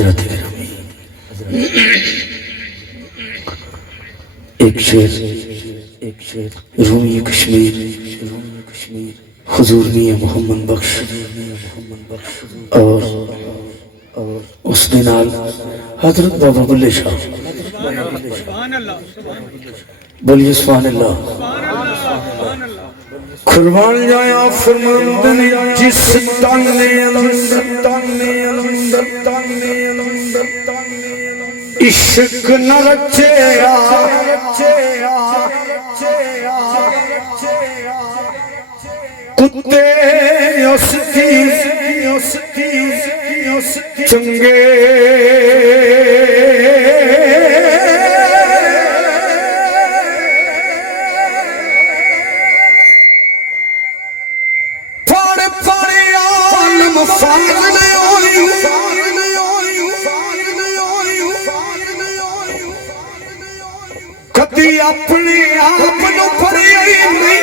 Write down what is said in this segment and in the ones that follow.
हजरत गिरामी एक शेर रूमी कश्मीर हुजूर मियां मोहम्मद बख्श और उसने नाल हजरत बाबा बुल्ले शाह बोलिए सुभान अल्लाह। कुर्बान जाया फरमांदे जिस ताने इश्क न रचेया कुत्ते चंगे कदी अपने आप नू फड़िया नहीं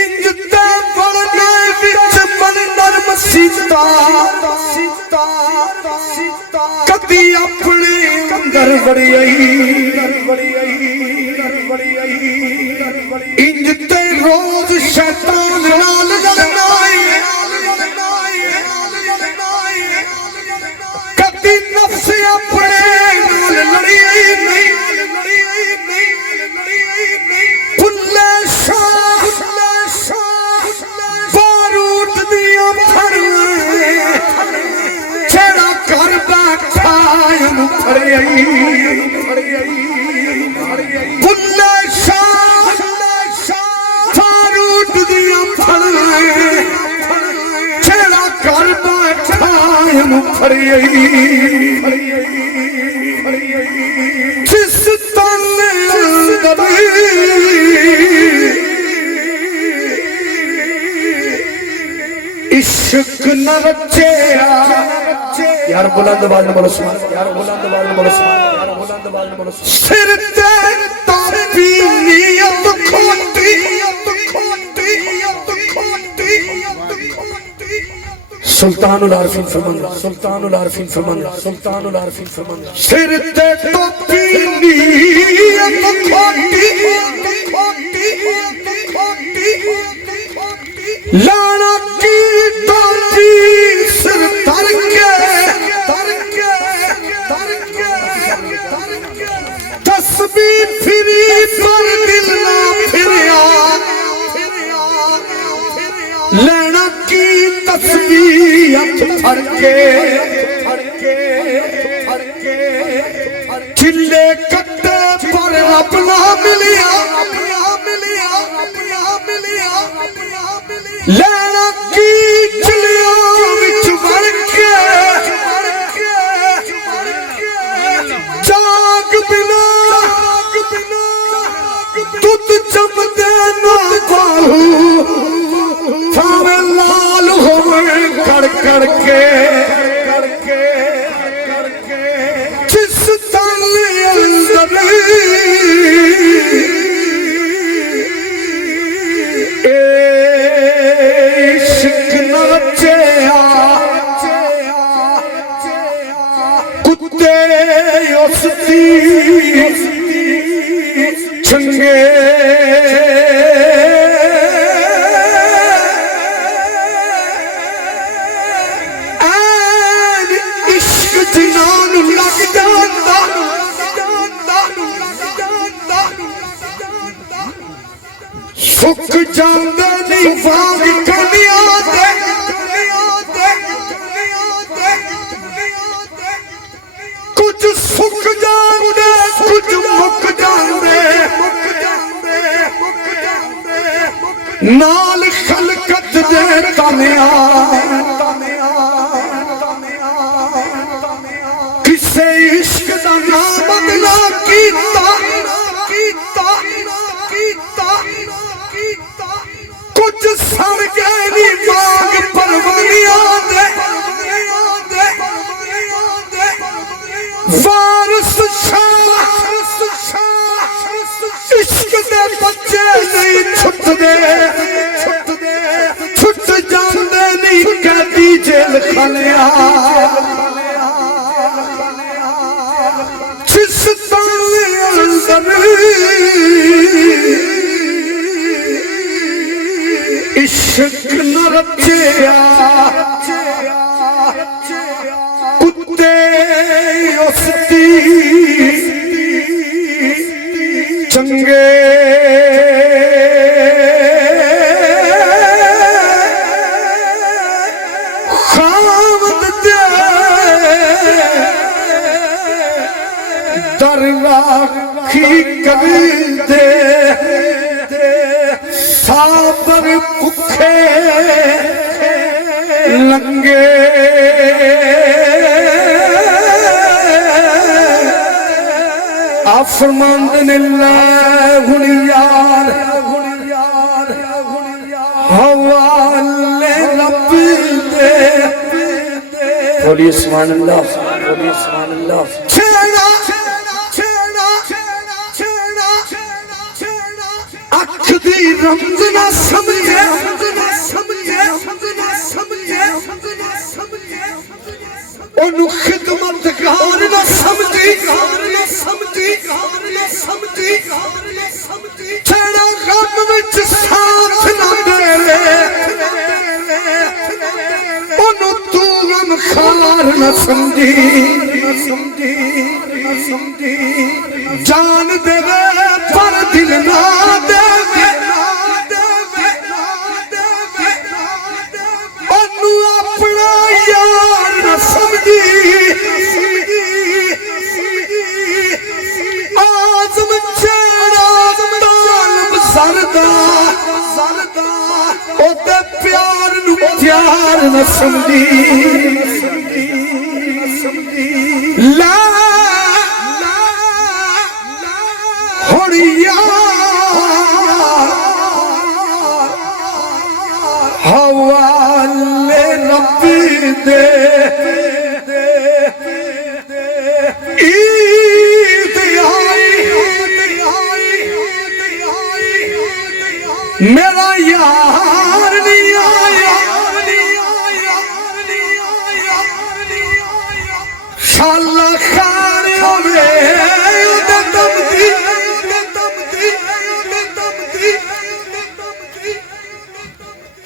इंजता बनना विच मन नरम सीता कदी अपने अंदर वड़िया इंजते रोज शैतान नाल लड़ना कदी नफ्स अपने नाल लड़िया नहीं भुल्ले शाह बारूद दिया फड़िया छेड़ा कर बैठा फड़िया भुल्ले शाह बारूद दिया फड़िया छेड़ा कर बैठा फड़िया जिस तने इश्क न रचेया यार बुलंद आवाज में बोलो सुभान यार बुलंद आवाज में बोलो सुभान यार बुलंद आवाज में बोलो सिर ते तारी नियत खोटी सुल्तानुल आरफीन फरमान सिर ते टोपी नियत खोटी लाना की टोपी सिर धर के तस्बीह फिरी पर दिल ना फिरिया लेना की तस्बीह धर के चिल्ले कट्टे पर अपना मिलिया लेना की चिलिया विच भर के जाग बिना दुध जमदे ना बाहू थावे लाल होवे कड़ के जिस ताले अंदर इश्क न रचेया कुत्ते उसदी चंगे इश्क जिनान लग जाता सुख जांदे नहीं वाग कनिया कुछ सुख जांदे कुछ मुक जांदे नाल खलकत दे तनिया किसे इश्क दा नाम बदला कीता कुछ सड़ गए नी बाग परवानिया दे वारिस शाह इश्क दे बच्चे नहीं छुट जांदे लखलिया जिस ताले अंदर इश्क न रचिया कुत्ते उसदी चंगे खामद दे दरवाखी कर दे साबर भुखे लंगे फरमांद ने यार हवाले रब दे बोलिए सुभान अल्लाह बोलिए सुभान अल्लाह अख दी रमज ना समझे ओनू खिदमतगार ना समझी छेड़ा गम विच साथ ना दे ओनू तू गम खार ना समझी जान देवे पर दिल ना देवे ओनू अपना यार ना समझी प्यार नू प्यार न समझी ला होड़िया हवाले रब दे ईद आई मेरा यार नहीं आया शाला खान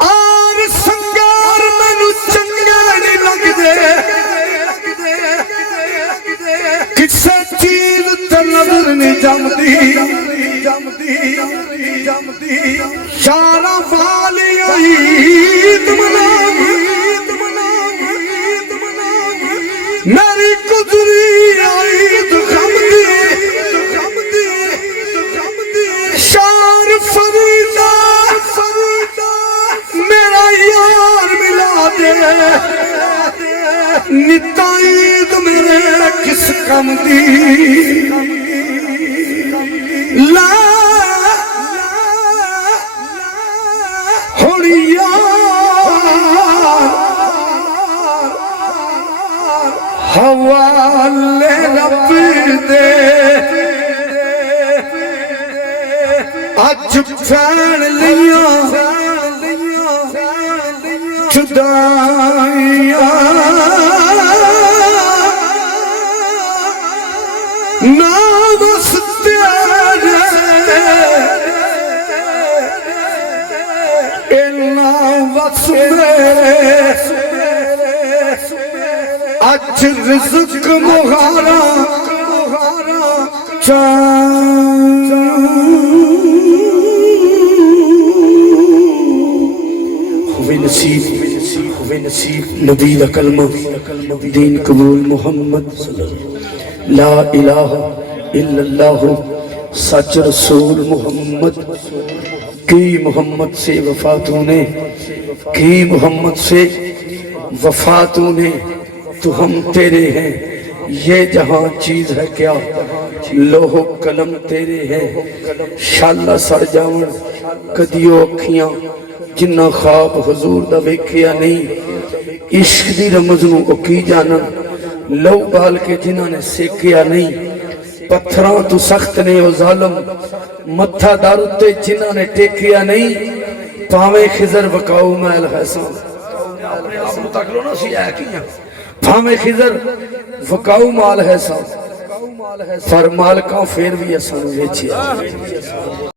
और संगार मैनू चंगा नहीं लगदे किसे चीज ते नजर नहीं जमदी शारा वाली ईद मनावी मेरी गुजरी ईद गमदी शार फरीदा मेरा यार मिला दे निता ईद मेरे किस कम दी ला हवाले रब दे अज फैन लिया जुदाइयां ना बस तेरे इन्ना बस अज रिज़्क़ मुहारा हुए नसीब नबी दा कलमा दीन कबूल मोहम्मद ला इलाहा इल्लल्लाह सच रसूल मोहम्मद की मोहम्मद से वफा तूने की मोहम्मद से वफा तूने तो हम तेरे हैं ये जहां चीज है क्या लोहो कलम तेरे हैं शाला सड़ जावन कदियो अखियां जिन्ना ख्वाब हुजूर दा वेखिया नहीं इश्क दी रमज नू ओ की जानन लौ बाल के जिन्हां ने सेकिया नहीं पत्थरां तू सख्त ने ओ जालिम मत्था दारू ते जिन्हां ने टेकिया नहीं पावे खिजर वकाऊ मैल हसन ਆਪਣੇ ਆਪ ਨੂੰ ਤੱਕ ਲੋ ਨਾ ਅਸੀਂ ਹੈ ਕੀ ਆ ਭਾਵੇਂ ਖਿਜ਼ਰ ਵਕਾਊ ਮਾਲ ਹੈ ਸਭ ਪਰ ਮਾਲਕਾਂ ਫੇਰ ਵੀ ਅਸਾਂ ਨੂੰ ਵੇਚਿਆ